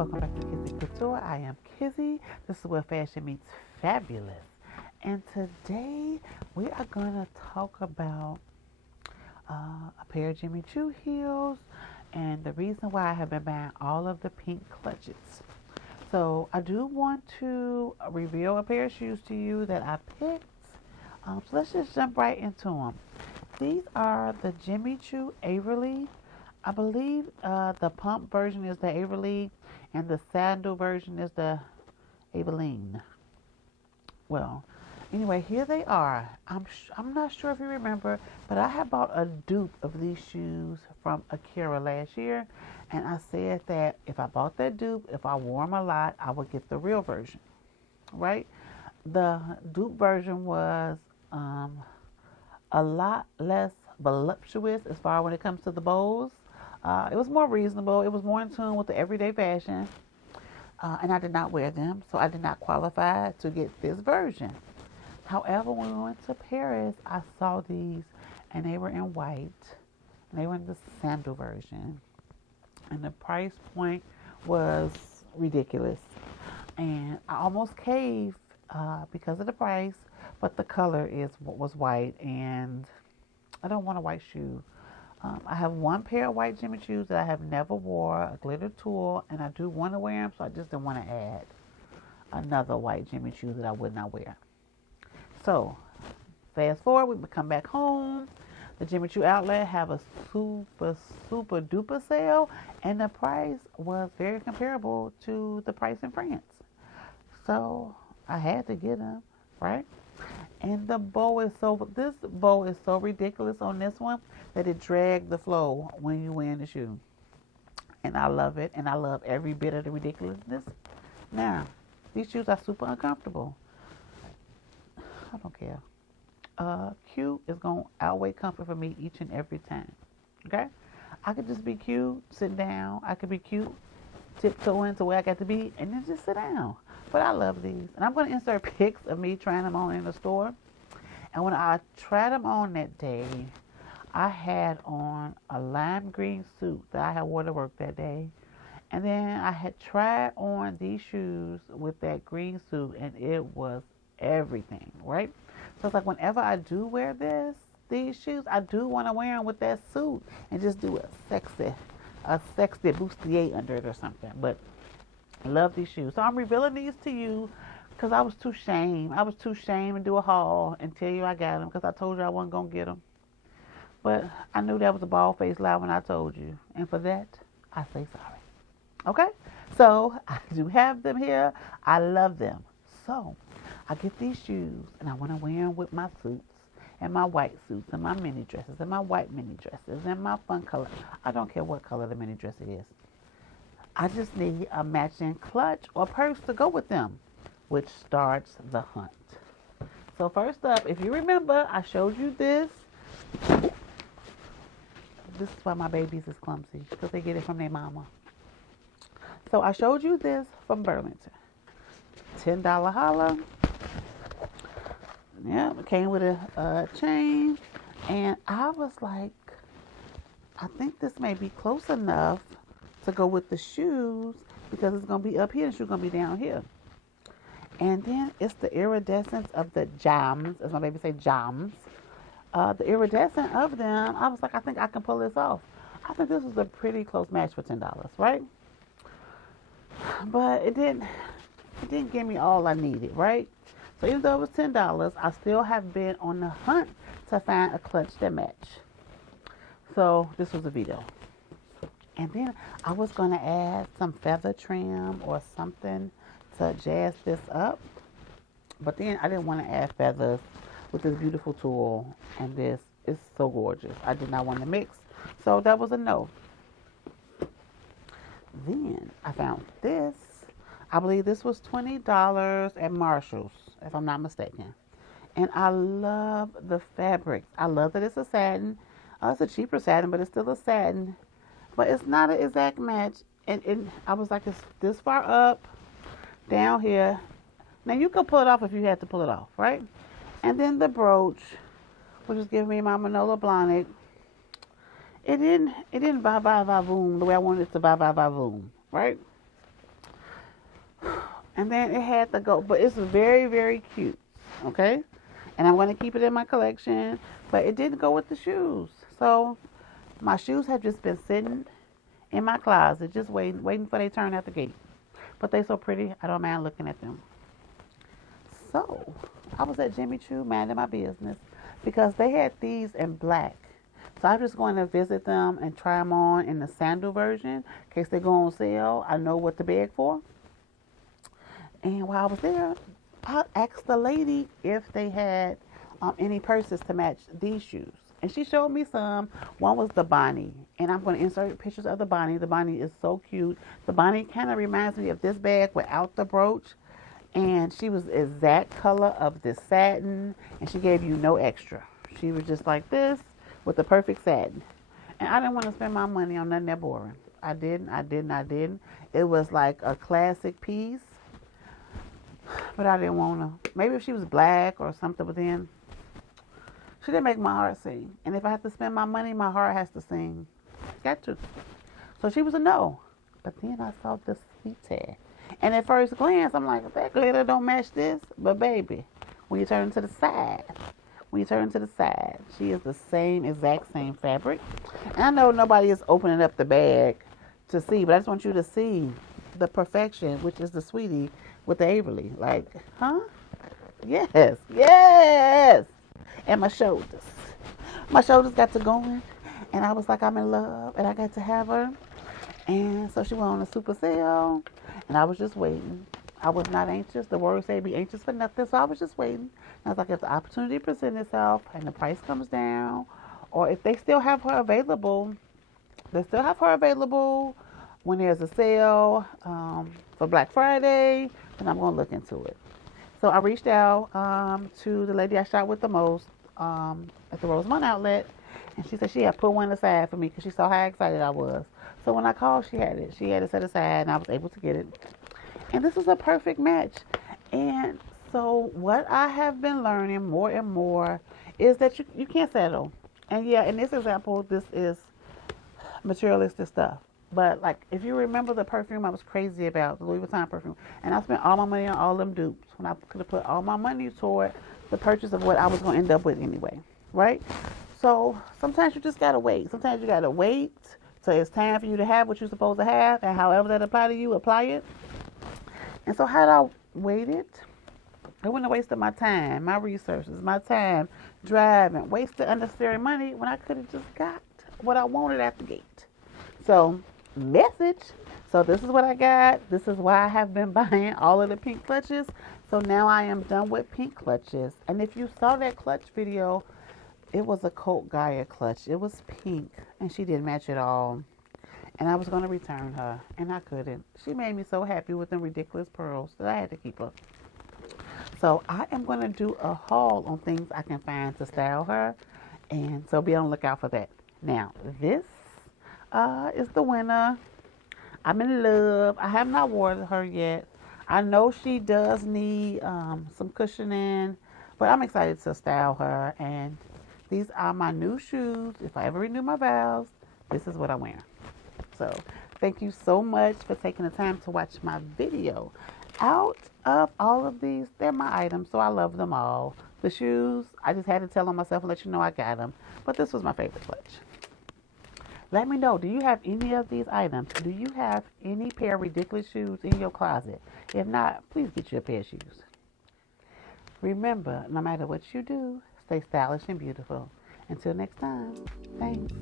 Welcome back to Kizzie Kouture. I am Kizzie. This is where fashion meets fabulous. And today we are going to talk about a pair of Jimmy Choo heels and the reason why I have been buying all of the pink clutches. So I do want to reveal a pair of shoes to you that I picked. So let's just jump right into them. These are the Jimmy Choo Averly. I believe the pump version is the Averly and the sandal version is the Aveline. Well, anyway, here they are. I'm not sure if you remember, but I had bought a dupe of these shoes from Akira last year, and I said that if I bought that dupe, if I wore them a lot, I would get the real version, right? The dupe version was a lot less voluptuous as far when it comes to the bows. It was more reasonable. It was more in tune with the everyday fashion. And I did not wear them, so I did not qualify to get this version. However, when we went to Paris, I saw these, and they were in white. And they were in the sandal version. And the price point was ridiculous. And I almost caved because of the price, but the color was white, and I don't want a white shoe. I have one pair of white Jimmy Choos that I have never wore, a glitter tool, and I do want to wear them, so I just didn't want to add another white Jimmy Choo that I would not wear. So, fast forward, we come back home. The Jimmy Choo outlet have a super duper sale, and the price was very comparable to the price in France. So, I had to get them, right? And this bow is so ridiculous on this one that it dragged the flow when you wear the shoe. And I love it, and I love every bit of the ridiculousness. Now, these shoes are super uncomfortable. I don't care. Cute is going to outweigh comfort for me each and every time. Okay? I could just be cute, sit down. I could be cute, tiptoeing to where I got to be, and then just sit down. But I love these. And I'm going to insert pics of me trying them on in the store. And when I tried them on that day, I had on a lime green suit that I had wore to work that day. And then I had tried on these shoes with that green suit, and it was everything, right? So it's like whenever I do wear these shoes, I do want to wear them with that suit and just do a sexy bustier under it or something. But I love these shoes. So I'm revealing these to you because I was too ashamed. I was too ashamed to do a haul and tell you I got them because I told you I wasn't going to get them. But I knew that was a bald-faced lie when I told you. And for that, I say sorry. Okay? So I do have them here. I love them. So I get these shoes and I want to wear them with my suits and my white suits and my mini dresses and my white mini dresses and my fun color. I don't care what color the mini dress is. I just need a matching clutch or purse to go with them, which starts the hunt. So first up, if you remember, I showed you this. This is why my babies is clumsy, because they get it from their mama. So I showed you this from Burlington. $10 holla. Yeah, it came with a chain. And I was like, I think this may be close enough to go with the shoes because it's going to be up here and the shoe's going to be down here. And then it's the iridescence of the jams, as my baby say, jams. The iridescent of them, I was like, I think I can pull this off. I think this was a pretty close match for $10, right? But it didn't give me all I needed, right? So even though it was $10, I still have been on the hunt to find a clutch that match. So this was a video. And then I was going to add some feather trim or something to jazz this up. But then I didn't want to add feathers with this beautiful tool. And this is so gorgeous. I did not want to mix. So that was a no. Then I found this. I believe this was $20 at Marshall's, if I'm not mistaken. And I love the fabric. I love that it's a satin. It's a cheaper satin, but it's still a satin. But it's not an exact match. And I was like, it's this far up, down here. Now, you could pull it off if you had to pull it off, right? And then the brooch, which is giving me my Manolo Blahnik. It didn't va-va-va-voom the way I wanted it to va-va-va-voom, right? And then it had the gold, but it's very, very cute. Okay? And I'm going to keep it in my collection. But it didn't go with the shoes. So my shoes have just been sitting in my closet, just waiting for their turn at the gate. But they so pretty, I don't mind looking at them. So I was at Jimmy Choo, minding my business, because they had these in black. So I'm just going to visit them and try them on in the sandal version in case they go on sale. I know what to beg for. And while I was there, I asked the lady if they had any purses to match these shoes. And she showed me some. One was the Bonnie. And I'm going to insert pictures of the Bonnie. The Bonnie is so cute. The Bonnie kind of reminds me of this bag without the brooch. And she was the exact color of this satin. And she gave you no extra. She was just like this with the perfect satin. And I didn't want to spend my money on nothing that boring. I didn't. It was like a classic piece. But I didn't want to. Maybe if she was black or something, but then she didn't make my heart sing. And if I have to spend my money, my heart has to sing. Got to. So she was a no. But then I saw this Kouture. And at first glance, I'm like, that glitter don't match this. But baby, when you turn to the side, she is the exact same fabric. And I know nobody is opening up the bag to see, but I just want you to see the perfection, which is the sweetie with the Averly. Like, huh? Yes. And my shoulders got to going, and I was like, I'm in love, and I got to have her. And so she went on a super sale, and I was just waiting. I was not anxious. The word say be anxious for nothing, so I was just waiting. And I was like, if the opportunity presents itself and the price comes down, or if they still have her available, when there's a sale for Black Friday, then I'm going to look into it. So I reached out to the lady I shop with the most at the Rosemont outlet, and she said she had put one aside for me because she saw how excited I was. So when I called, she had it. She had it set aside, and I was able to get it. And this is a perfect match. And so what I have been learning more and more is that you can't settle. And yeah, in this example, this is materialistic stuff. But like, if you remember the perfume I was crazy about, the Louis Vuitton perfume, and I spent all my money on all them dupes when I could have put all my money toward the purchase of what I was going to end up with anyway, right? So sometimes you just got to wait. Sometimes you got to wait till it's time for you to have what you're supposed to have, and however that apply to you, apply it. And so had I waited, I wouldn't have wasted my time, my resources, my time driving, wasted unnecessary money when I could have just got what I wanted at the gate. So, message. So this is what I got. This is why I have been buying all of the pink clutches. So now I am done with pink clutches. And if you saw that clutch video, it was a Colt Gaia clutch. It was pink, and she didn't match at all. And I was going to return her, and I couldn't. She made me so happy with them ridiculous pearls that I had to keep her. So I am going to do a haul on things I can find to style her. And so be on the lookout for that. Now, this is the winner. I'm in love. I have not worn her yet. I know she does need some cushioning, but I'm excited to style her. And these are my new shoes. If I ever renew my vows, this is what I'm wearing. So thank you so much for taking the time to watch my video. Out of all of these, they're my items, so I love them all. The shoes, I just had to tell on myself and let you know I got them. But this was my favorite clutch. Let me know, do you have any of these items? Do you have any pair of ridiculous shoes in your closet? If not, please get you a pair of shoes. Remember, no matter what you do, stay stylish and beautiful. Until next time, thanks.